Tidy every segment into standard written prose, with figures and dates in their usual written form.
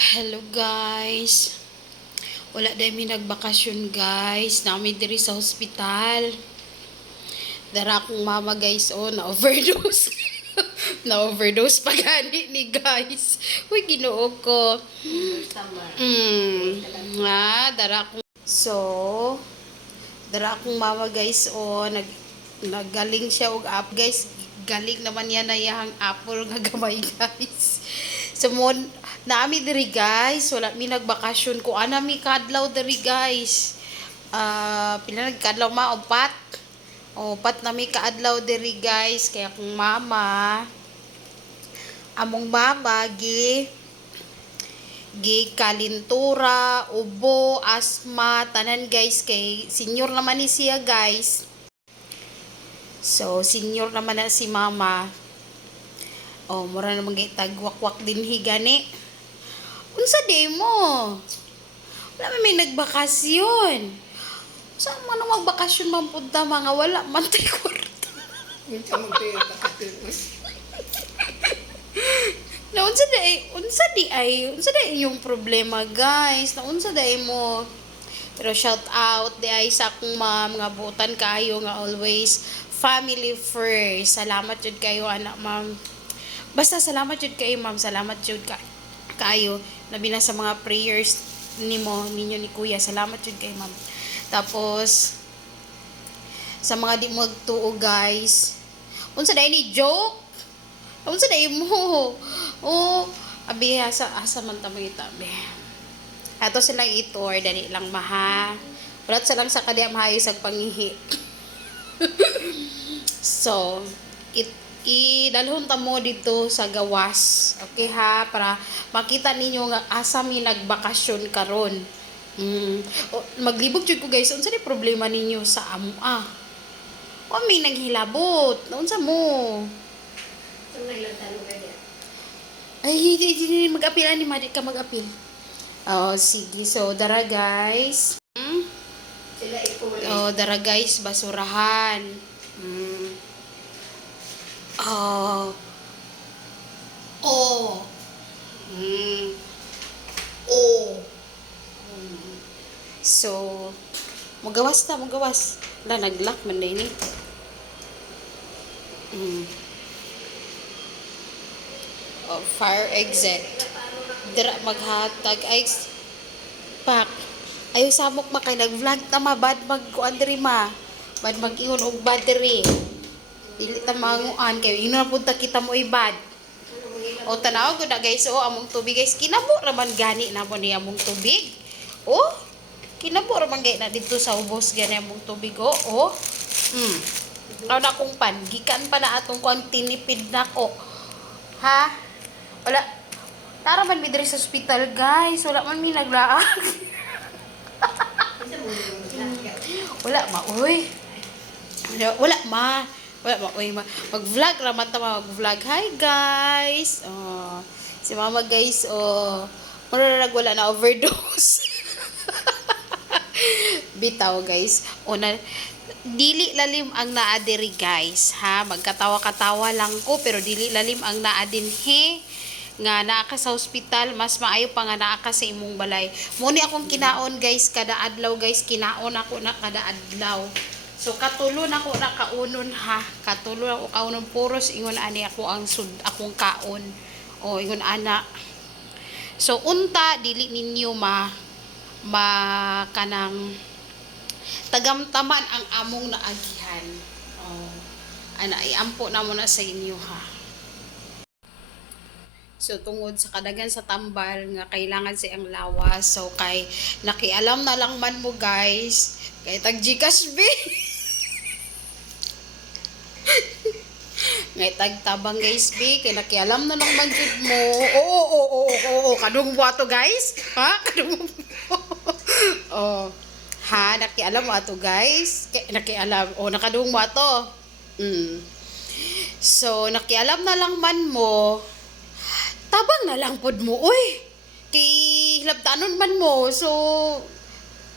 Hello guys. Wala dahil mi nagbakasyon guys. Nami diri sa hospital. Dara akong mama guys na overdose. Na overdose pa gani ni guys. Uy Ginoo ko. Dara akong dara akong mama guys naggaling siya og app guys. Galing naman yan na yang apple nga gamay guys. So naami diri guys, wala mi nagbakasyon ko ana mi kadlaw diri guys. Pila nagkadlaw ma upat. Upat na mi kaadlaw diri guys kaya akong mama among mama gi kalintura, ubo, asma, tanan guys kay senior naman ni siya guys. So senior naman na si mama. Mura namang tagwakwak din higani. Unsa day mo? Wala may nagbakasyon. Saan mo nang magbakasyon man punta mga wala man tay kwarta. Unsa man tayo bakasyon? Na unsa day yung problema guys. Na unsa day mo? Pero shout out di ay sa akong ma'am nga butan kayo nga always family first. Salamat jud kayo anak ma'am. Basta salamat jud kayo ma'am, salamat jud kayo labi na sa mga prayers ninyo ni kuya. Salamat jud kayo ma'am. Tapos sa mga di mo magtuo guys, unsa day ni joke? Unsa day mo? Abi asa man ta mangita be. Ato silang itor dali lang maha. Ulat sa lang sa kadiya mahayo sa pangihi. So, idalhon ta mo dito sa gawas. Okay ha? Para makita ninyo nga asa mi nagbakasyon karon. Maglibog jud ko guys. Unsa ni problema ninyo sa amo may naghilabot. Unsa mo? Ay, mag-apil ani madi ka mag-apil. Sige. So, dara guys. Dara guys, basurahan. So, magawas. Wala, nag-lock man din eh. Fire exit. Dira maghatag ay pak. Ayo samok makay nag-vlog tama bad magkuan diri ma. Bad mag-ingon og battery. Dili ta manguan kay ino na punta kita mo ibad. Tanaw ko na guys, among tubig guys, kinabo raman gani na mo ni among tubig. Kinabo raman gani na dito sa ubos gani among tubig na kong pan, gikan pa na atong kuan tinipid nako. Ha? Wala. Tara man mi diri sa ospital guys, wala man mi naglaag. Wala ma, oy. Wala ma, oy. Mag-vlog raman ta mag-vlog. Hi guys. Si mama guys, mararag wala na overdose. Bitaw guys. Dili lalim ang naa diri guys, ha? Magkatawa-katawa lang ko pero dili lalim ang naa dinhi nga naa ka sa ospital. Mas maayo pa nga naa ka sa imong balay. Muni akong kinaon guys kada adlaw guys, kinaon ako na kada adlaw. So katulo na ko na kaunon ha. Katulo ako kaunon puros ingon ani ako akong kaon. Ingon ana. So unta dili ninyo kanang tagamtaman ang among naagihan. Iampo na mo na sa inyo ha. So tungod sa kadagan sa tambal nga kailangan siyang lawas. So kay nakialam na lang man mo guys, kay tag Gcash be. Ngay tagtabang guys be, kay nakialam na lang man jud mo. Kadung mo ato guys. Ha? Kadung mo. Ha, nakialam mo ato guys. Nakialam. Nakadung mo ato. So, nakialam na lang man mo. Tabang na lang pod mo. Kay hilabtanon man mo. So,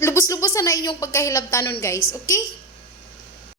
lubos-lubos na inyong pagkahilabtanon guys. Okay?